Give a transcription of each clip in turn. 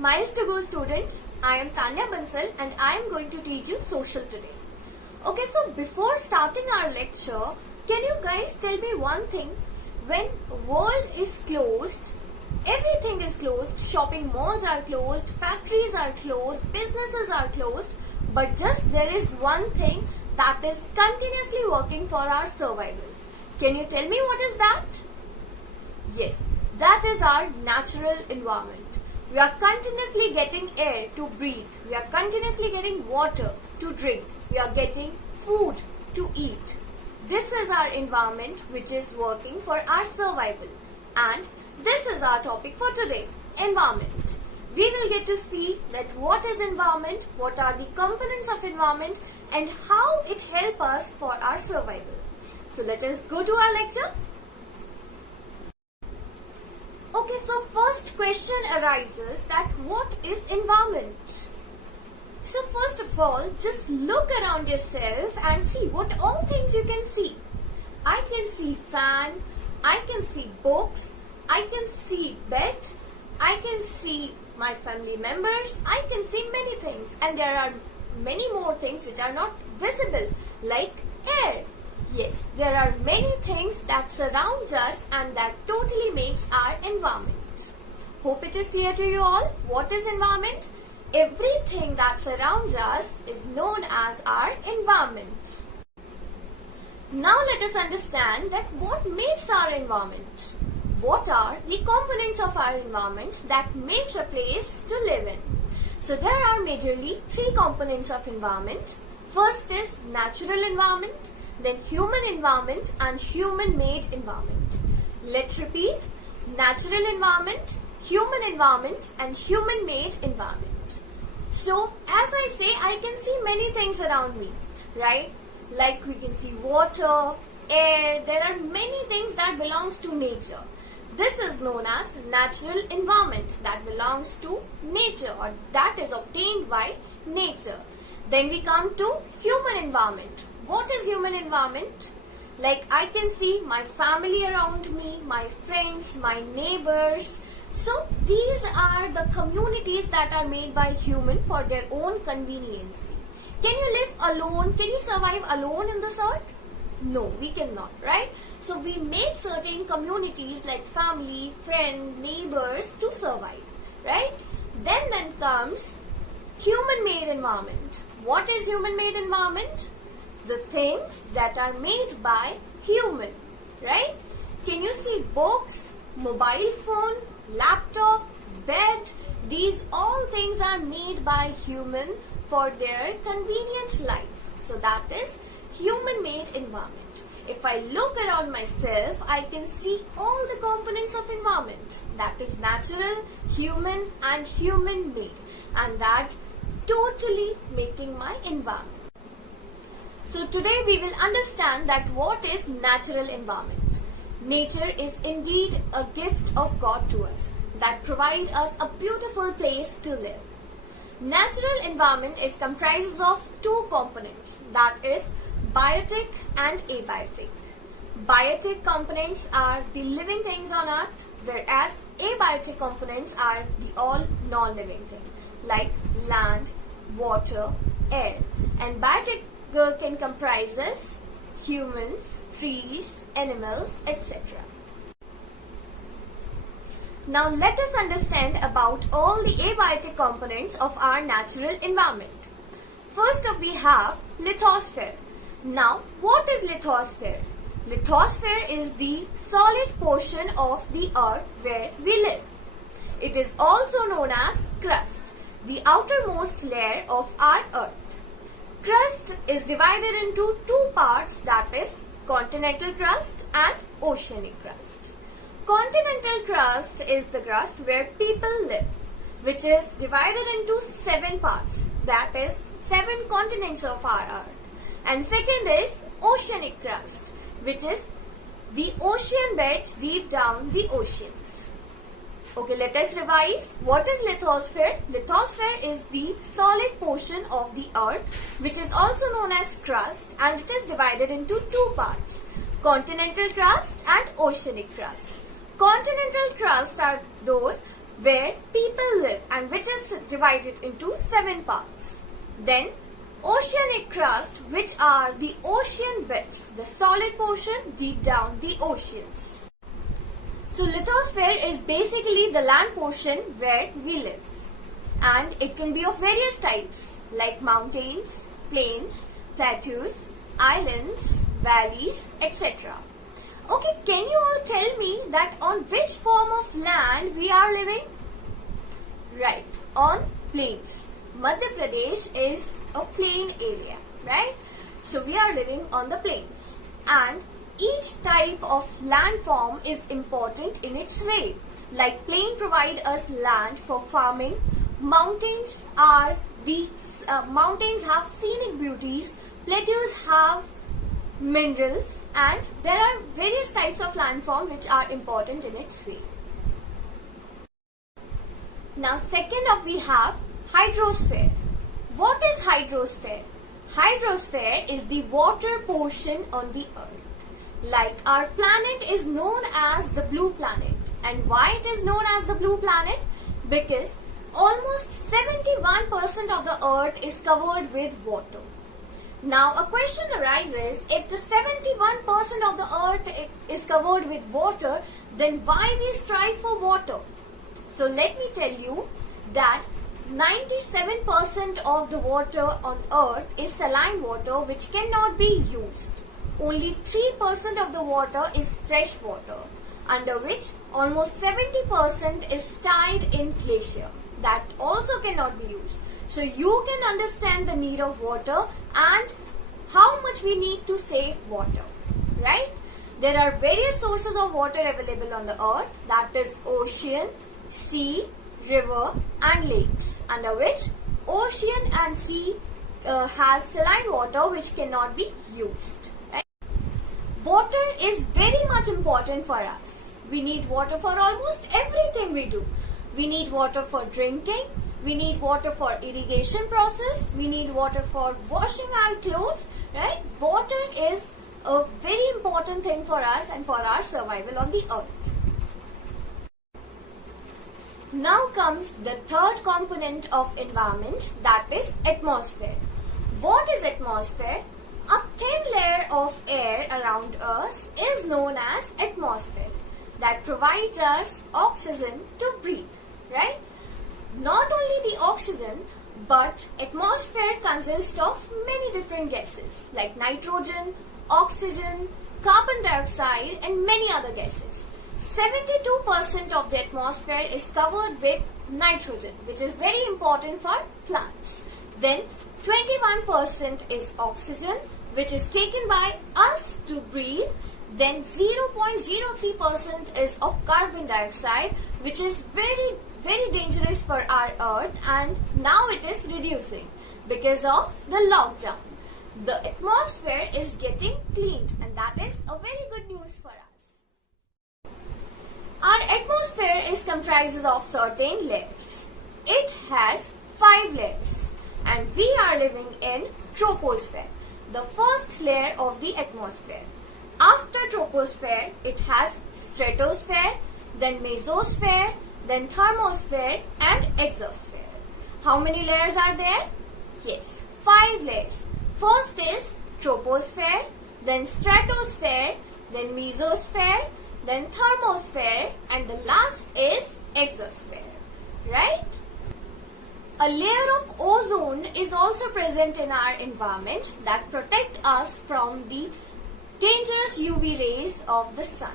Miles to Go students, I am Tanya Bansal and I am going to teach you social today. Okay, so before starting our lecture, can you guys tell me one thing? When world is closed, everything is closed, shopping malls are closed, factories are closed, businesses are closed, but just there is one thing that is continuously working for our survival. Can you tell me what is that? Yes, that is our natural environment. We are continuously getting air to breathe. We are continuously getting water to drink. We are getting food to eat. This is our environment which is working for our survival. And this is our topic for today, environment. We will get to see that what is environment, what are the components of environment and how it helps us for our survival. So let us go to our lecture. Okay, so first question arises that what is environment? So first of all, just look around yourself and see what all things you can see. I can see fan, I can see books, I can see bed, I can see my family members, I can see many things, and there are many more things which are not visible like air. Yes, there are many things that surrounds us and that totally makes our environment. Hope it is clear to you all. What is environment? Everything that surrounds us is known as our environment. Now let us understand that what makes our environment. What are the components of our environment that makes a place to live in? So there are majorly three components of environment. First is natural environment, then human environment and human-made environment. Let's repeat, natural environment, human environment and human-made environment. So as I say, I can see many things around me, right? Like we can see water, air, there are many things that belongs to nature. This is known as natural environment that belongs to nature or that is obtained by nature. Then we come to human environment. What is human environment? Like I can see my family around me, my friends, my neighbors. So these are the communities that are made by human for their own convenience. Can you live alone? Can you survive alone in this earth? No, we cannot, right? So we make certain communities like family, friend, neighbors to survive, right? Then comes human-made environment. What is human-made environment? The things that are made by human, right? Can you see books, mobile phone, laptop, bed? These all things are made by human for their convenient life. So that is human-made environment. If I look around myself, I can see all the components of environment. That is natural, human and human-made. And that totally making my environment. So today we will understand that what is natural environment. Nature is indeed a gift of God to us that provides us a beautiful place to live. Natural environment is comprises of two components, that is biotic and abiotic. Biotic components are the living things on earth, whereas abiotic components are the all non-living things like land, water, air. And biotic can comprises humans, trees, animals, etc. Now let us understand about all the abiotic components of our natural environment. First up we have lithosphere. Now what is lithosphere? Lithosphere is the solid portion of the earth where we live. It is also known as crust, the outermost layer of our earth. Crust is divided into two parts, that is continental crust and oceanic crust. Continental crust is the crust where people live, which is divided into 7 parts, that is 7 continents of our earth. And second is oceanic crust, which is the ocean beds deep down the oceans. Okay, let us revise. What is lithosphere? Lithosphere is the solid portion of the earth which is also known as crust, and it is divided into 2 parts, continental crust and oceanic crust. Continental crust are those where people live and which is divided into 7 parts. Then oceanic crust, which are the ocean beds, the solid portion deep down the oceans. So lithosphere is basically the land portion where we live, and it can be of various types like mountains, plains, plateaus, islands, valleys, etc. Okay, can you all tell me that on which form of land we are living? Right, on plains. Madhya Pradesh is a plain area, right? So we are living on the plains, and each type of landform is important in its way. Like plain provide us land for farming, mountains are mountains have scenic beauties, plateaus have minerals, and there are various types of landform which are important in its way. Now second up we have hydrosphere. What is hydrosphere? Hydrosphere is the water portion on the earth. Like our planet is known as the blue planet. And why it is known as the blue planet? Because almost 71% of the earth is covered with water. Now a question arises, if the 71% of the earth is covered with water, then why we strive for water? So let me tell you that 97% of the water on earth is saline water which cannot be used. Only 3% of the water is fresh water, under which almost 70% is tied in glacier. That also cannot be used. So you can understand the need of water and how much we need to save water, right? There are various sources of water available on the earth, that is ocean, sea, river and lakes, under which ocean and sea has saline water which cannot be used. Right? Water is very much important for us. We need water for almost everything we do. We need water for drinking, we need water for irrigation process, we need water for washing our clothes, right? Water is a very important thing for us and for our survival on the earth. Now comes the third component of environment, that is atmosphere. What is atmosphere? A thin layer of air around us is known as atmosphere that provides us oxygen to breathe, right? Not only the oxygen, but atmosphere consists of many different gases like nitrogen, oxygen, carbon dioxide and many other gases. 72% of the atmosphere is covered with nitrogen, which is very important for plants. Then 21% is oxygen, which is taken by us to breathe. Then 0.03% is of carbon dioxide, which is very dangerous for our earth, and now it is reducing because of the lockdown. The atmosphere is getting cleaned, and that is a very good news for us. Our atmosphere is comprised of certain layers. It has 5 layers, and we are living in troposphere, the first layer of the atmosphere. After troposphere, it has stratosphere, then mesosphere, then thermosphere and exosphere. How many layers are there? Yes, 5 layers. First is troposphere, then stratosphere, then mesosphere, then thermosphere, and the last is exosphere, right? A layer of ozone is also present in our environment that protect us from the dangerous UV rays of the sun.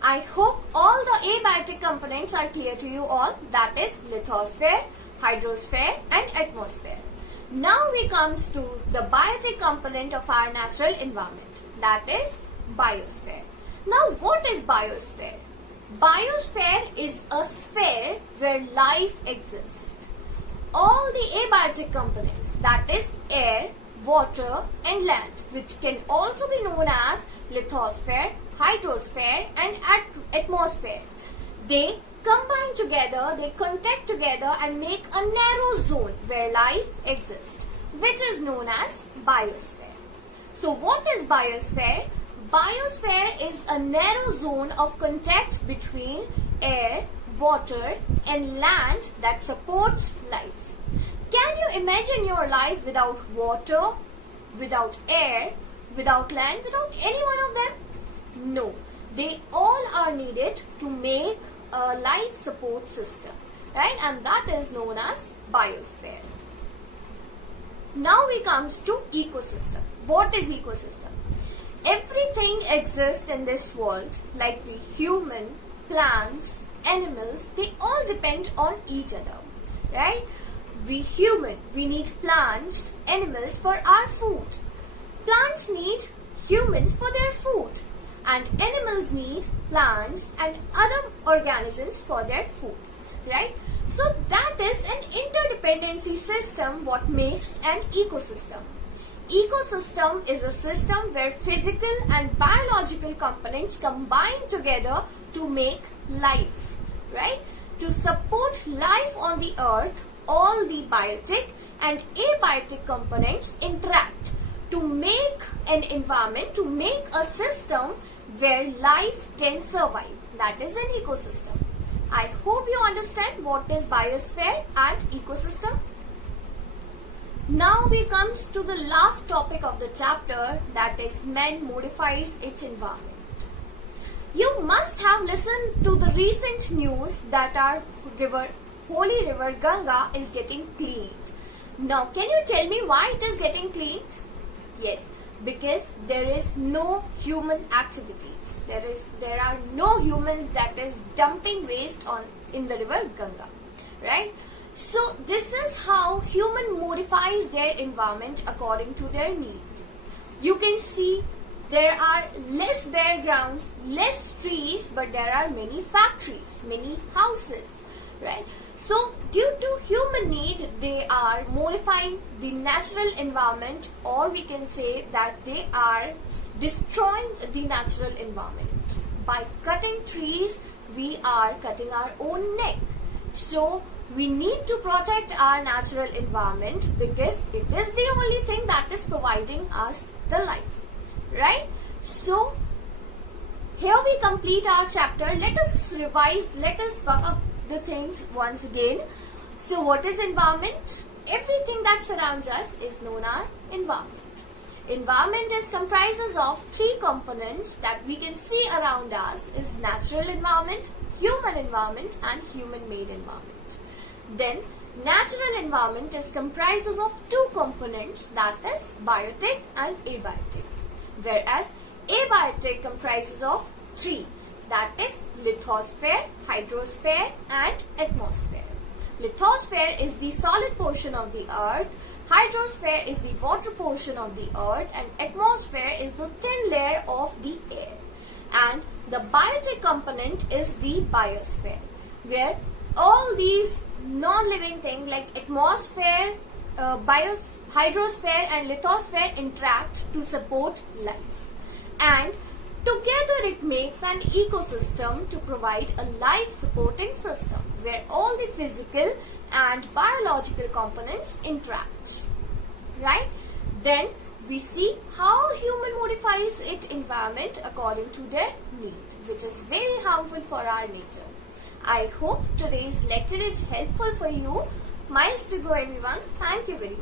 I hope all the abiotic components are clear to you all, that is lithosphere, hydrosphere and atmosphere. Now we comes to the biotic component of our natural environment, that is biosphere. Now what is biosphere? Biosphere is a sphere where life exists. All the abiotic components, that is air, water and land, which can also be known as lithosphere, hydrosphere and atmosphere. They combine together, they contact together and make a narrow zone where life exists, which is known as biosphere. So what is biosphere? Biosphere is a narrow zone of contact between air, water, and land that supports life. Can you imagine your life without water, without air, without land, without any one of them? No. They all are needed to make a life support system, right? And that is known as biosphere. Now we comes to ecosystem. What is ecosystem? Everything exists in this world, like we human, plants, animals, they all depend on each other, right? We human, we need plants, animals for our food. Plants need humans for their food, and animals need plants and other organisms for their food, right? So that is an interdependency system what makes an ecosystem. Ecosystem is a system where physical and biological components combine together to make life, right? To support life on the earth, all the biotic and abiotic components interact to make an environment, to make a system where life can survive. That is an ecosystem. I hope you understand what is biosphere and ecosystem. Now we comes to the last topic of the chapter, that is man modifies its environment. You must have listened to the recent news that our holy river Ganga is getting cleaned. Now can you tell me why it is getting cleaned? Yes, because there is no human activities. There are no humans that is dumping waste in the river Ganga, right? So this is how human modifies their environment according to their need. You can see there are less bare grounds, less trees, but there are many factories, many houses, right? So due to human need, they are modifying the natural environment, or we can say that they are destroying the natural environment. By cutting trees, we are cutting our own neck. So we need to protect our natural environment because it is the only thing that is providing us the life, right? So here we complete our chapter. Let us revise, let us buck up the things once again. So what is environment? Everything that surrounds us is known as environment. Environment is comprises of three components that we can see around us is natural environment, human environment and human-made environment. Then natural environment is comprises of two components, that is biotic and abiotic. Whereas abiotic comprises of three, that is lithosphere, hydrosphere and atmosphere. Lithosphere is the solid portion of the earth, hydrosphere is the water portion of the earth and atmosphere is the thin layer of the air. And the biotic component is the biosphere, where all these non-living things like atmosphere, hydrosphere and lithosphere interact to support life. And together it makes an ecosystem to provide a life supporting system where all the physical and biological components interact, right? Then we see how human modifies its environment according to their need, which is very harmful for our nature. I hope today's lecture is helpful for you. Miles to go everyone. Thank you very much.